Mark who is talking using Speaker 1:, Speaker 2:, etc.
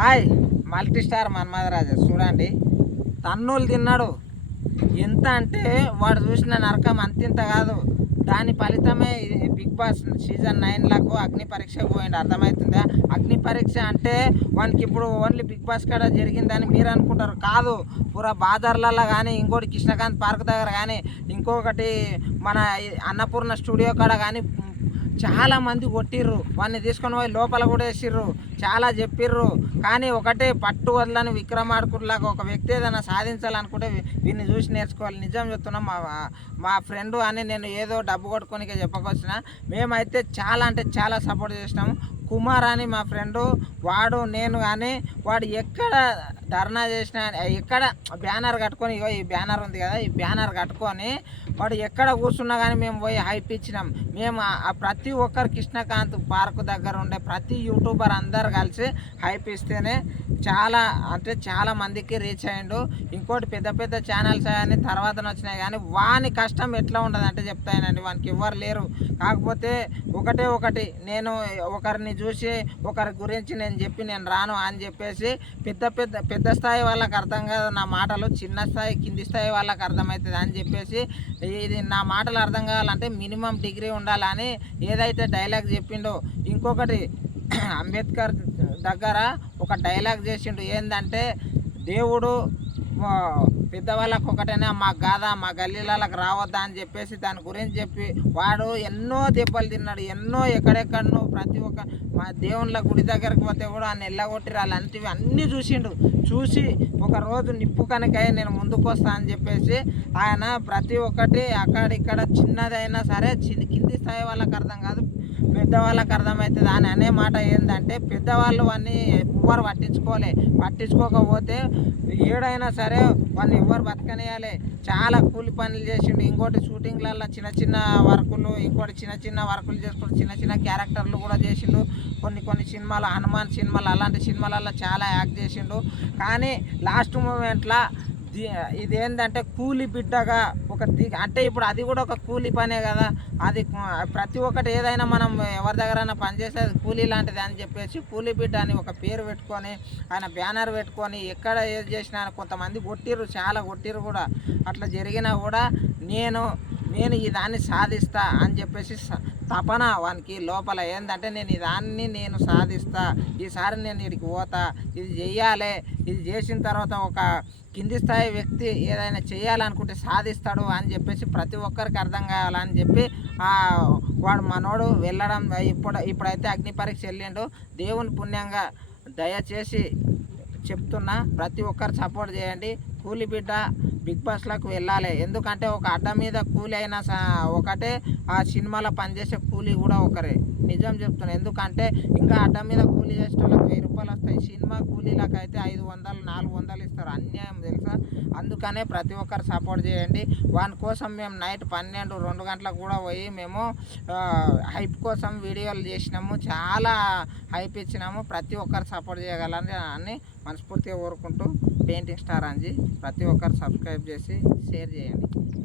Speaker 1: Hi multi star మన్మధరాజు. చూడండి తన్నులు తిన్నాడు. ఎంత అంటే వాడు చూసిన నరకం అంతింత కాదు. దాని ఫలితమే బిగ్ బాస్ సీజన్ నైన్లకు అగ్ని పరీక్ష పోయింది. అర్థమవుతుందా? అగ్ని పరీక్ష అంటే వానికి ఇప్పుడు ఓన్లీ బిగ్ బాస్ కాడ జరిగిందని మీరు అనుకుంటారు. కాదు పూరా బాదర్లలో కానీ ఇంకోటి కృష్ణకాంత్ పార్క్ దగ్గర కానీ ఇంకొకటి మన అన్నపూర్ణ స్టూడియో కాడ కానీ చాలా మంది కొట్టిర్రు. వాడిని తీసుకొని పోయి లోపల కూడా వేసిర్రు. చాలా చెప్పిర్రు. కానీ ఒకటే పట్టు వదలని విక్రమార్కుడిలాగా ఒక వ్యక్తి ఏదైనా సాధించాలనుకుంటే వీడిని చూసి నేర్చుకోవాలి. నిజం చెప్తున్నా మా మా ఫ్రెండ్ అని నేను ఏదో డబ్బు కొట్టుకోనికే చెప్పకొచ్చిన మేమైతే చాలా అంటే చాలా సపోర్ట్ చేసినాము. కుమార్ అని మా ఫ్రెండు వాడు నేను కానీ వాడు ఎక్కడ ధర్నా చేసిన ఎక్కడ బ్యానర్ కట్టుకొని ఇగో ఈ బ్యానర్ ఉంది కదా ఈ బ్యానర్ కట్టుకొని వాడు ఎక్కడ కూర్చున్నా కానీ మేము పోయి హైప్ ఇచ్చినాం. మేము ప్రతి ఒక్కరు కృష్ణకాంత్ పార్క్ దగ్గర ఉండే ప్రతి యూట్యూబర్ అందరు కలిసి హైప్ ఇస్తేనే చాలా అంటే చాలా మందికి రీచ్ అయ్యిండు. ఇంకోటి పెద్ద పెద్ద ఛానల్స్ కానీ తర్వాత వచ్చినాయి కానీ వాని కష్టం ఎట్లా ఉండదు అంటే చెప్తానండి వానికి ఎవ్వరు లేరు. కాకపోతే ఒకటే ఒకటి నేను ఒకరిని చూసి ఒకరి గురించి నేను చెప్పి నేను రాను అని చెప్పేసి పెద్ద పెద్ద పెద్ద స్థాయి వాళ్ళకి అర్థం కాదు. నా మాటలు చిన్న స్థాయి కింది స్థాయి వాళ్ళకి అర్థమవుతుంది అని చెప్పేసి ఇది నా మాటలు అర్థం కావాలంటే మినిమం డిగ్రీ ఉండాలని ఏదైతే డైలాగ్ చెప్పిండో ఇంకొకటి అంబేద్కర్ దగ్గర ఒక డైలాగ్ చేసిండు. ఏంటంటే దేవుడు పెద్దవాళ్ళకు ఒకటైనా మా కాదా మా గల్లీలకు రావద్దా అని చెప్పేసి దాని గురించి చెప్పి వాడు ఎన్నో దెబ్బలు తిన్నాడు ఎన్నో ఎక్కడెక్కడనో ప్రతి ఒక్క మా దేవుళ్ళ గుడి దగ్గరకు పోతే కూడా ఆయన ఎల్లగొట్టిరు అలాంటివి అన్నీ చూసిండు. చూసి ఒక రోజు నిప్పు కనుక నేను ముందుకు వస్తా అని చెప్పేసి ఆయన ప్రతి ఒక్కటి అక్కడిక్కడ చిన్నదైనా సరే చిన్న కింది స్థాయి వాళ్ళకి అర్థం కాదు పెద్దవాళ్ళకి అర్థమవుతుంది అని అనే మాట ఏంటంటే పెద్దవాళ్ళు అన్నీ ఎవ్వరు పట్టించుకోలే. పట్టించుకోకపోతే ఏడైనా సరే వాళ్ళు ఎవ్వరు బతకనేయాలి చాలా కూలి పనులు చేసిండు. ఇంకోటి షూటింగ్లలో చిన్న చిన్న వర్కులు ఇంకోటి చిన్న చిన్న వర్కులు చేసుకుంటూ చిన్న చిన్న క్యారెక్టర్లు కూడా చేసిండు. కొన్ని కొన్ని సినిమాలు హనుమాన్ సినిమాలు అలాంటి సినిమాలలో చాలా యాక్ట్ చేసిండు. కానీ లాస్ట్ మూమెంట్లో ఇదేంటంటే కూలి బిడ్డగా ఒక అంటే ఇప్పుడు అది కూడా ఒక కూలి పనే కదా. అది ప్రతి ఒక్కటి ఏదైనా మనం ఎవరి దగ్గరైనా పనిచేసేది కూలీ లాంటిది అని చెప్పేసి కూలి బిడ్డ అని ఒక పేరు పెట్టుకొని ఆయన బ్యానర్ పెట్టుకొని ఎక్కడ ఏది చేసినా కొంతమంది కొట్టిర్రు చాలా కొట్టిర్రు కూడా. అట్లా జరిగినా కూడా నేను నేను ఈ దాన్ని సాధిస్తా అని చెప్పేసి తపన వానికి లోపల ఏంటంటే నేను దాన్ని నేను సాధిస్తా ఈసారి నేను ఇక్కడికి పోతా ఇది చెయ్యాలి ఇది చేసిన తర్వాత ఒక కింది స్థాయి వ్యక్తి ఏదైనా చేయాలనుకుంటే సాధిస్తాడు అని చెప్పేసి ప్రతి ఒక్కరికి అర్థం కావాలని చెప్పి వాడు మనోడు వెళ్ళడం ఇప్పుడు ఇప్పుడైతే అగ్ని పరీక్ష వెళ్ళిండు. దేవుని పుణ్యంగా దయచేసి చెప్తున్నా ప్రతి ఒక్కరు సపోర్ట్ చేయండి. కూలి బిడ్డ బిగ్ బాస్లకు వెళ్ళాలి. ఎందుకంటే ఒక అడ్డ మీద కూలి అయినా స- ఒకటే ఆ సినిమాలో పనిచేసే కూలీ కూడా ఒకరే. నిజం చెప్తున్నా. ఎందుకంటే ఇంకా అడ్డ మీద కూలి చేసే వాళ్ళకి వెయ్యి రూపాయలు వస్తాయి. సినిమా కూలీలకైతే ఐదు వందలు నాలుగు వందలు ఇస్తారు. అన్యాయం తెలుసా? అందుకనే ప్రతి ఒక్కరు సపోర్ట్ చేయండి. వాని కోసం మేము నైట్ పన్నెండు రెండు గంటలకు కూడా పోయి మేము హైప్ కోసం వీడియోలు చేసినాము. చాలా హైప్ ఇచ్చినాము. ప్రతి ఒక్కరు సపోర్ట్ చేయగలని అని మనస్ఫూర్తిగా కోరుకుంటూ పెయింటింగ్ స్టార్ అంజీ. ప్రతి ఒక్కరు సబ్స్క్రైబ్ చేసి షేర్ చేయండి.